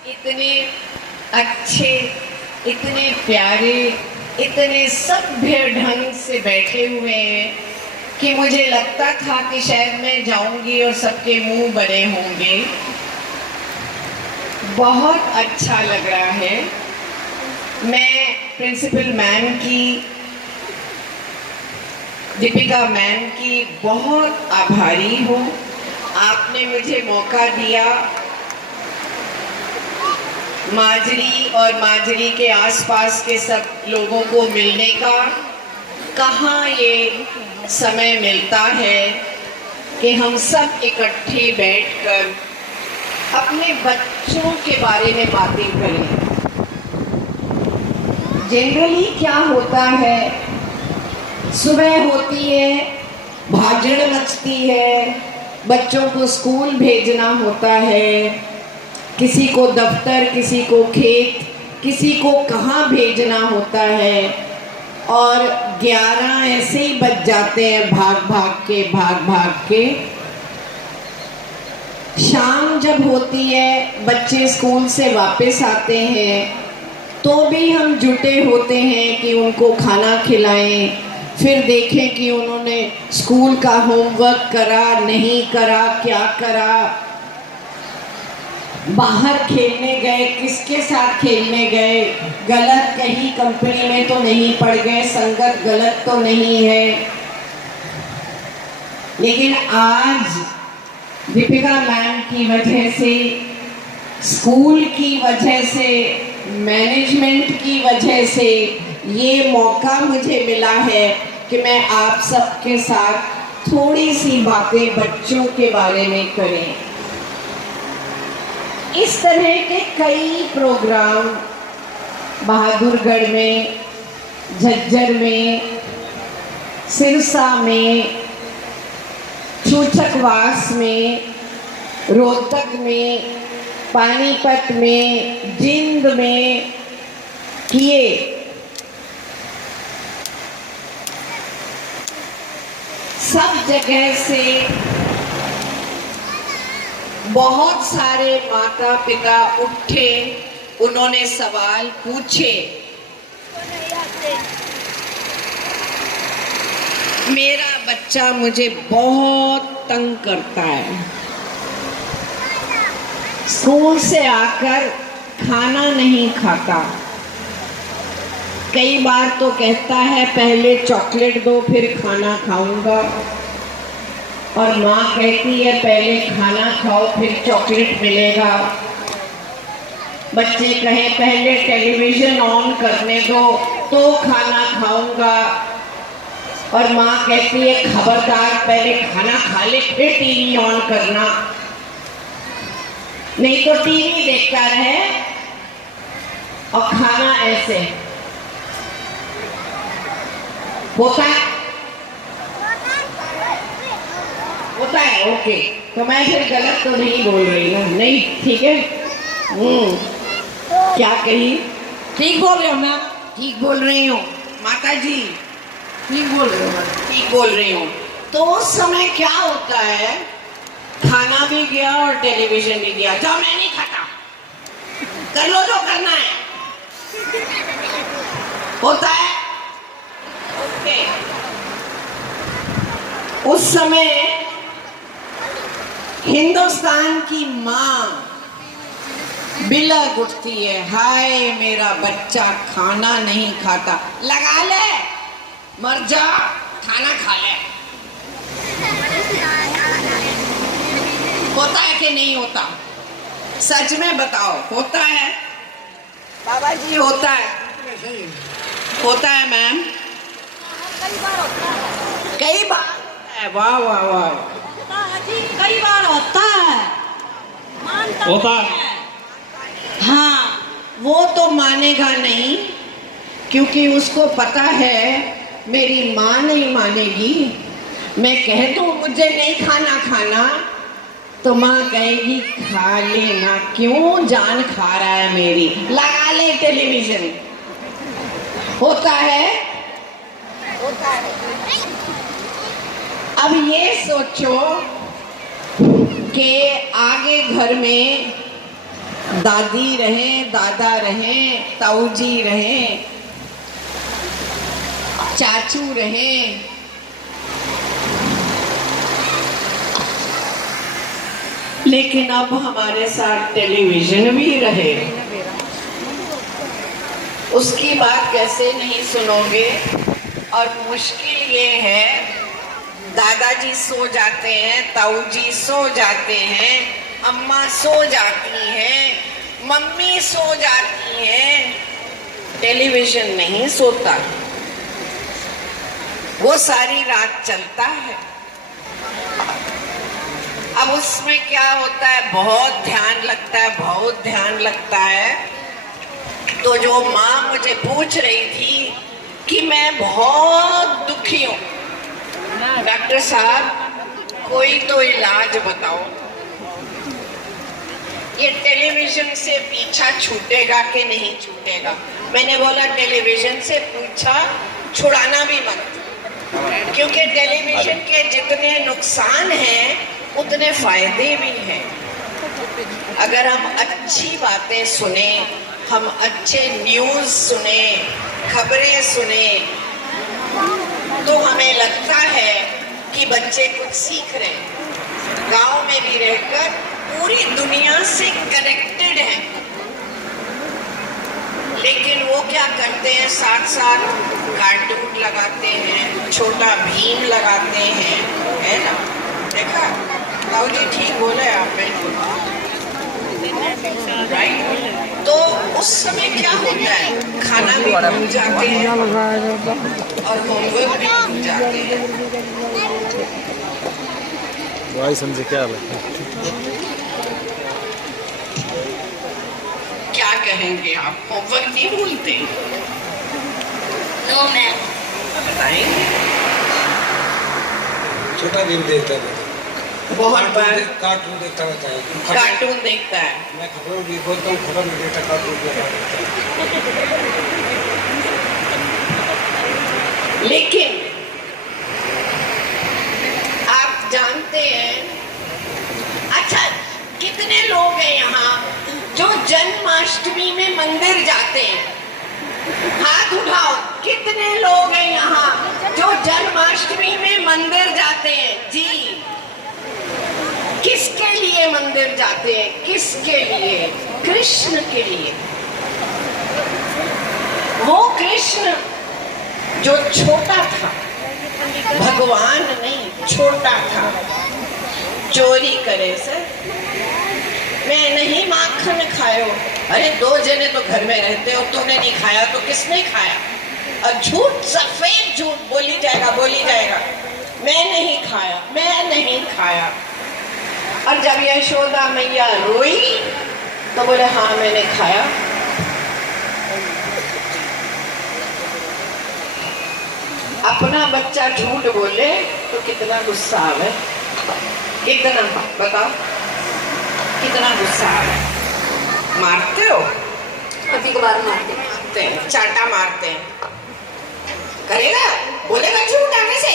इतने अच्छे, इतने प्यारे, इतने सभ्य ढंग से बैठे हुए हैं कि मुझे लगता था कि शायद मैं जाऊंगी और सबके मुंह बने होंगे। बहुत अच्छा लग रहा है। मैं प्रिंसिपल मैम की, दीपिका मैम की बहुत आभारी हूँ। आपने मुझे मौका दिया माजरी और माजरी के आसपास के सब लोगों को मिलने का। कहाँ ये समय मिलता है कि हम सब इकट्ठे बैठकर अपने बच्चों के बारे में बातें करें। जनरली क्या होता है, सुबह होती है, भागदौड़ मचती है, बच्चों को स्कूल भेजना होता है, किसी को दफ्तर, किसी को खेत, किसी को कहाँ भेजना होता है, और 11 ऐसे ही बज जाते हैं भाग भाग के। शाम जब होती है, बच्चे स्कूल से वापस आते हैं, तो भी हम जुटे होते हैं कि उनको खाना खिलाएं, फिर देखें कि उन्होंने स्कूल का होमवर्क करा, नहीं करा, क्या करा, बाहर खेलने गए, किसके साथ खेलने गए, गलत कहीं कंपनी में तो नहीं पड़ गए, संगत गलत तो नहीं है। लेकिन आज दीपिका मैम की वजह से, स्कूल की वजह से, मैनेजमेंट की वजह से ये मौका मुझे मिला है कि मैं आप सबके साथ थोड़ी सी बातें बच्चों के बारे में करें। इस तरह के कई प्रोग्राम बहादुरगढ़ में, झज्जर में, सिरसा में, चूचकवास में, रोहतक में, पानीपत में, जिंद में किए। सब जगह से बहुत सारे माता पिता उठे, उन्होंने सवाल पूछे। मेरा बच्चा मुझे बहुत तंग करता है, स्कूल से आकर खाना नहीं खाता, कई बार तो कहता है पहले चॉकलेट दो फिर खाना खाऊंगा, और माँ कहती है पहले खाना खाओ फिर चॉकलेट मिलेगा। बच्चे कहे पहले टेलीविजन ऑन करने दो तो खाना खाऊंगा, और माँ कहती है खबरदार पहले खाना खा ले फिर टीवी ऑन करना, नहीं तो टीवी देखता रहे और खाना ऐसे होता है। ओके, तो मैं फिर गलत तो नहीं बोल रही ना? नहीं, ठीक है। क्या कही? ठीक बोल रही हूँ मैम। ठीक बोल रही हूँ माता जी, ठीक बोल रही हूँ, ठीक बोल रही हूँ। तो उस समय क्या होता है, खाना भी गया और टेलीविजन भी गया। जाओ मैं नहीं खाता, कर लो जो करना है, होता है। ओके। उस समय हिंदुस्तान की माँ बिलक उठती है, हाय मेरा बच्चा खाना नहीं खाता, लगा ले, मर जा, खाना खा ले। होता है कि नहीं होता? सच में बताओ, होता है बाबा जी? होता है, होता है मैम, कई बार होता है। कई बार होता है। वाह वाह वाह, कई बार होता है, मानता होता है। हाँ, वो तो मानेगा नहीं, क्योंकि उसको पता है मेरी माँ नहीं मानेगी। मैं कह दूं मुझे नहीं खाना तो माँ कहेगी खा लेना, क्यों जान खा रहा है मेरी, लगा ले टेलीविजन। होता है, होता है। अब ये सोचो कि आगे घर में दादी रहें, दादा रहें, ताऊ जी रहें, चाचू रहें, लेकिन अब हमारे साथ टेलीविजन भी रहे। उसकी बात कैसे नहीं सुनोगे। और मुश्किल ये है, दादाजी सो जाते हैं, ताऊ जी सो जाते हैं, अम्मा सो जाती हैं, मम्मी सो जाती हैं, टेलीविजन नहीं सोता। वो सारी रात चलता है। अब उसमें क्या होता है, बहुत ध्यान लगता है, बहुत ध्यान लगता है। तो जो माँ मुझे पूछ रही थी कि मैं बहुत दुखी हूँ, डॉक्टर साहब कोई तो इलाज बताओ, ये टेलीविजन से पीछा छूटेगा कि नहीं छूटेगा। मैंने बोला टेलीविजन से पीछा छुड़ाना भी मत, क्योंकि टेलीविजन के जितने नुकसान हैं उतने फायदे भी हैं। अगर हम अच्छी बातें सुने, हम अच्छे न्यूज़ सुने, खबरें सुने, तो हमें लगता है कि बच्चे कुछ सीख रहे हैं। गांव में भी रहकर पूरी दुनिया से कनेक्टेड हैं, लेकिन वो क्या करते हैं, साथ साथ कार्टून लगाते हैं, छोटा भीम लगाते हैं, है ना। देखा ताऊ जी, ठीक बोले आप, बिल्कुल राइट। तो उस समय क्या होता है, खाना भी भूल जाते हैं और होमवर्क भी भूल जाते हैं। भाई समझे क्या हाल है? क्या कहेंगे आप, होमवर्क नहीं भूलते? No ma'am. बताएंगे। छोटा भीम देखता है, बहुत बार कार्टून देखता रहता है। कार्टून देखता है। मैं खबरों भी बोलता हूँ, खबर नहीं देखता, कार्टून देखता है। लेकिन आप जानते हैं, अच्छा कितने लोग हैं यहाँ जो जन्माष्टमी में मंदिर जाते हैं? हाथ उठाओ, कितने लोग हैं यहाँ जो जन्माष्टमी में मंदिर जाते हैं? जी, किसके लिए मंदिर जाते हैं? किसके लिए? कृष्ण के लिए। वो कृष्ण जो छोटा था, भगवान नहीं, छोटा था, चोरी करे सर, मैं नहीं माखन खायो। अरे 2 जने तो घर में रहते हो, तुमने नहीं खाया तो किसने खाया? और झूठ, सफेद झूठ बोली जाएगा, बोली जाएगा, मैं नहीं खाया, मैं नहीं खाया। और जब यशोदा मैया रोई तो बोले हाँ मैंने खाया। अपना बच्चा झूठ बोले तो कितना गुस्सा आवे, कितना, बताओ कितना गुस्सा आवे। मारते हो? कभी कभार मारते हैं, चाटा मारते हैं। करेगा, बोलेगा झूठ आगे से,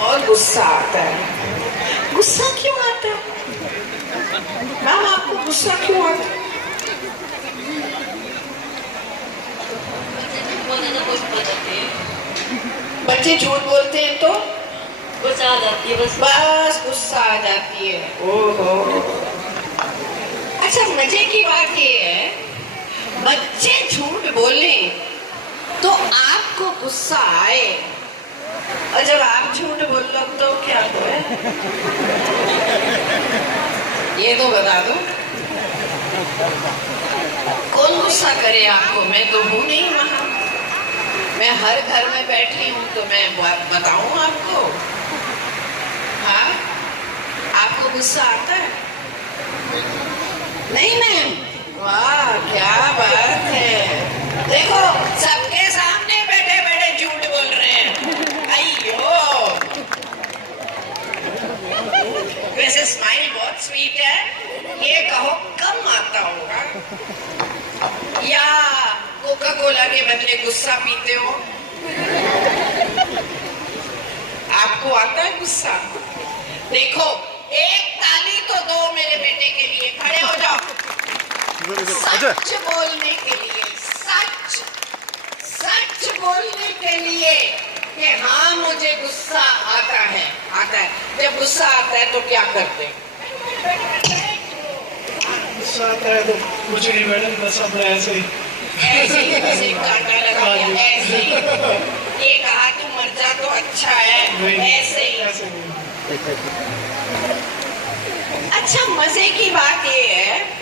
और गुस्सा आता है। गुस्सा क्यों आता है मैम, आपको गुस्सा क्यों आता है? बच्चे झूठ बोलते हैं तो गुस्सा आ जाती है, बस गुस्सा आ जाती है। ओहो। अच्छा मजे की बात ये है, बच्चे झूठ बोले तो आपको गुस्सा आए, और जब आप झूठ बोल लो तो क्या हुआ? ये तो बता दो, कौन गुस्सा करे आपको? मैं तो हूं नहीं वहां, मैं हर घर में बैठी हूँ, तो मैं बताऊं आपको? हाँ, आपको गुस्सा आता है? नहीं मैम, वाह क्या बात है। देखो सबके सामने बैठे बैठे झूठ बोल रहे हैं, अయ్యో। वैसे स्माइल बहुत स्वीट है, ये कहो कम आता होगा, या कोका कोला के बदले गुस्सा पीते हो? आपको आता है गुस्सा? देखो सच बोलने के लिए, सच बोलने के लिए कि हाँ मुझे गुस्सा आता है। जब गुस्सा आता है तो क्या करते? गुस्सा आता है तो कुछ नहीं मैडम, बस अपने ऐसे ही ऐसे ही कांटा लगा दिया, ऐसे ही ये कहा तू मर जा तो अच्छा है, ऐसे ही। अच्छा, मजे की बात ये है,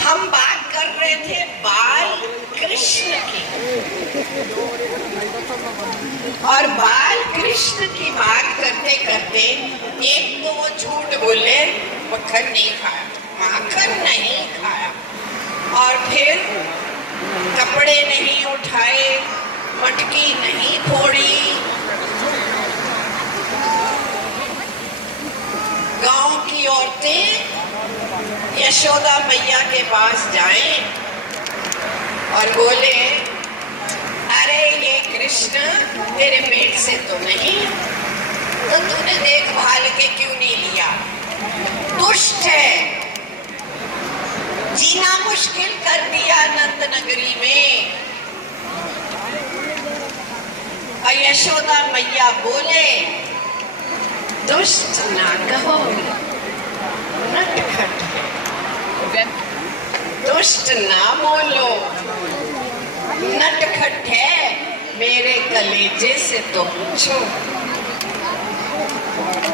हम बात कर रहे थे बाल कृष्ण की, और बाल कृष्ण की बात करते करते एक तो वो झूठ बोले मक्खन नहीं खाया, और फिर कपड़े नहीं उठाए, मटकी नहीं फोड़ी, गांव की औरतें यशोदा मैया के पास जाएं और बोले, अरे ये कृष्ण तेरे पेट से तो नहीं, तो तूने देखभाल के क्यों नहीं लिया? दुष्ट है, जीना मुश्किल कर दिया नंद नगरी में। और यशोदा मैया बोले, दुष्ट ना कहो, नटखट है, दुष्ट ना बोलो, नटखट है, मेरे कलेजे से तो पूछो।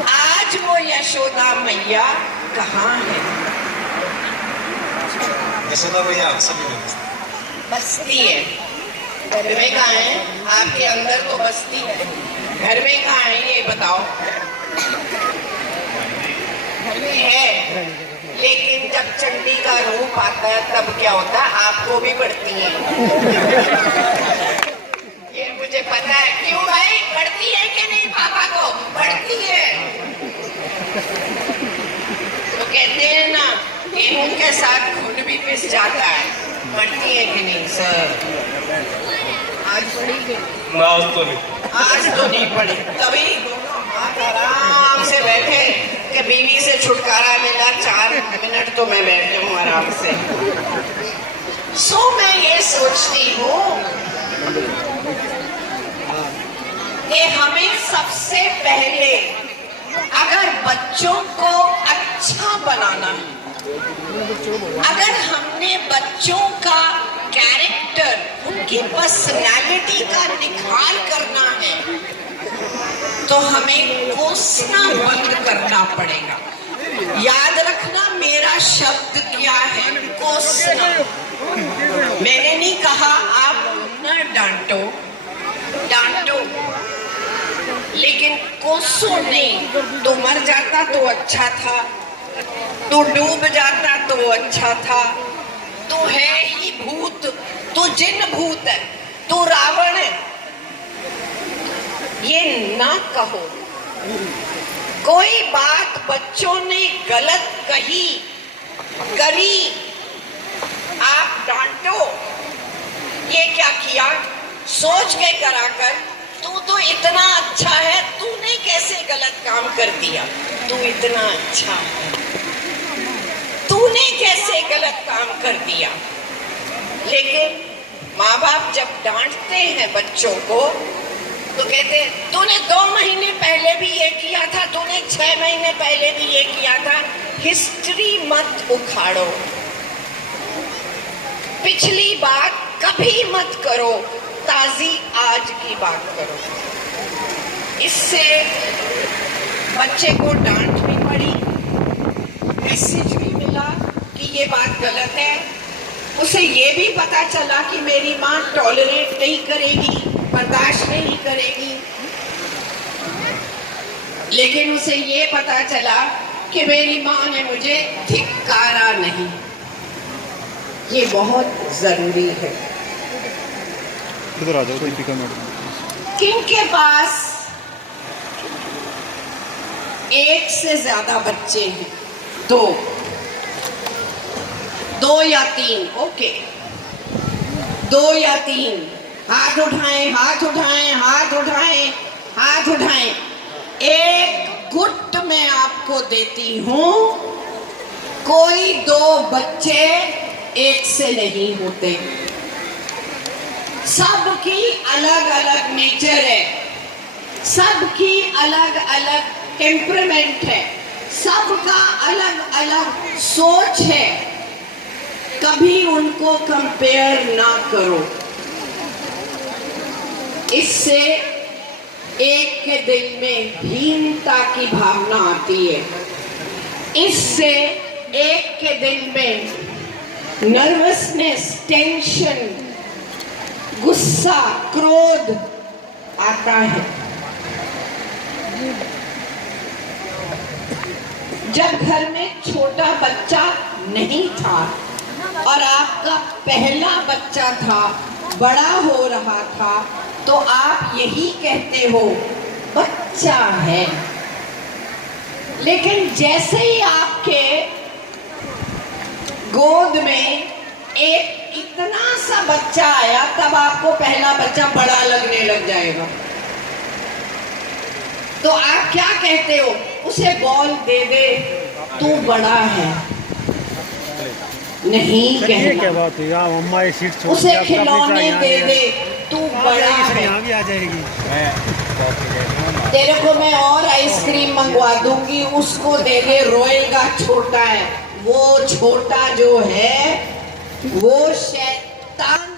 आज वो यशोदा मैया कहाँ है? यशोदा भैया सभी में बस्ती है। घर में कहाँ है? आपके अंदर तो बस्ती है, घर में कहाँ है ये बताओ? घर में है, लेकिन जब चंडी का रूप आता है तब क्या होता है? आपको भी पड़ती है। ये मुझे पता है। क्यों भाई, पड़ती है कि नहीं? पापा को पड़ती है। तो कहते हैं ना, गेहूं के साथ खून भी पिस जाता है। पड़ती है कि नहीं सर? आज पड़ी कि नहीं? आज तो नहीं पड़ी। तभी दोनों हाथ आराम से बैठे कि बीवी से छुटकारा मिला, 4 मिनट तो मैं बैठ जाऊं आराम से। सो मैं ये सोचती हूँ कि हमें सबसे पहले अगर बच्चों को अच्छा बनाना है, अगर हमने बच्चों का कैरेक्टर, उनकी पर्सनालिटी का निखार करना है, तो हमें कोसना बंद करना पड़ेगा। याद रखना मेरा शब्द क्या है, कोसना। मैंने नहीं कहा आप न डांटो, लेकिन कोसो नहीं। तो मर जाता तो अच्छा था, तू डूब जाता तो अच्छा था, तू है ही भूत, तू जिन भूत है, तू रावण है, ये ना कहो। कोई बात बच्चों ने गलत कही करी, आप डांटो, ये क्या किया, सोच के कराकर, तू तो इतना अच्छा है, तूने कैसे गलत काम कर दिया, तू इतना अच्छा है, तूने कैसे गलत काम कर दिया। लेकिन माँ बाप जब डांटते हैं बच्चों को तो कहते हैं, तूने 2 महीने पहले भी ये किया था, तूने 6 महीने पहले भी ये किया था। हिस्ट्री मत उखाड़ो, पिछली बात कभी मत करो, ताजी आज की बात करो। इससे बच्चे को डांट भी पड़ी, मैसेज भी मिला कि ये बात गलत है, उसे ये भी पता चला कि मेरी माँ टॉलरेट नहीं करेगी, बर्दाश्त नहीं करेगी, लेकिन उसे ये पता चला कि मेरी माँ ने मुझे धिक्कारा नहीं। ये बहुत जरूरी है। इधर आ जाओ, दीपिका मैडम। किनके पास 1 से ज्यादा बच्चे हैं? 2 या 3, ओके, 2 या 3, हाथ उठाएं, हाथ उठाएं, हाथ उठाएं, हाथ उठाएं। एक गुट मैं आपको देती हूं, कोई दो बच्चे एक से नहीं होते, सबकी अलग अलग नेचर है, सबकी अलग अलग टेम्परामेंट है, सबका अलग अलग सोच है। कभी उनको कंपेयर ना करो, इससे एक के दिल में हीनता की भावना आती है, इससे एक के दिल में नर्वसनेस, टेंशन, गुस्सा, क्रोध आता है। जब घर में छोटा बच्चा नहीं था और आपका पहला बच्चा था, बड़ा हो रहा था, तो आप यही कहते हो बच्चा है। लेकिन जैसे ही आपके गोद में एक इतना सा बच्चा आया, तब आपको पहला बच्चा बड़ा लगने लग जाएगा। तो आप क्या कहते हो? उसे बॉल दे दे, तू बड़ा है, नहीं कहना। क्या बात हुई? आप अम्मा ये सीट छोड़ उसे खिलौने दे दे, तू बड़ा है। यहाँ भी आ जाएगी। तेरे को मैं और आइसक्रीम मंगवा दूंगी, उसको दे दे, रोएगा, छोटा है। वो छोटा जो है वो शैतान